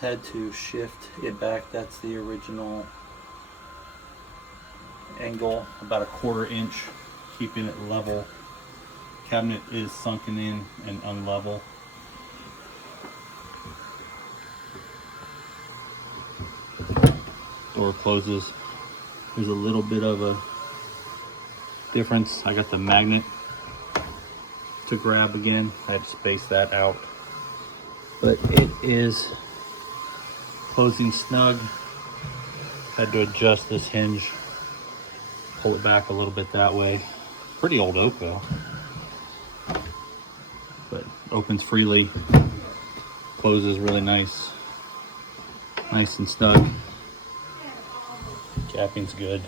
Had to shift it back. That's the original angle, about a 1/4 inch, keeping it level. Cabinet is sunken in and unlevel. Door closes. There's a little bit of a difference. I got the magnet to grab again. I had to space that out. But it is closing snug. Had to adjust this hinge. Pull it back a little bit that way. Pretty old oak though. But opens freely. Closes really nice. Nice and snug. Capping's good.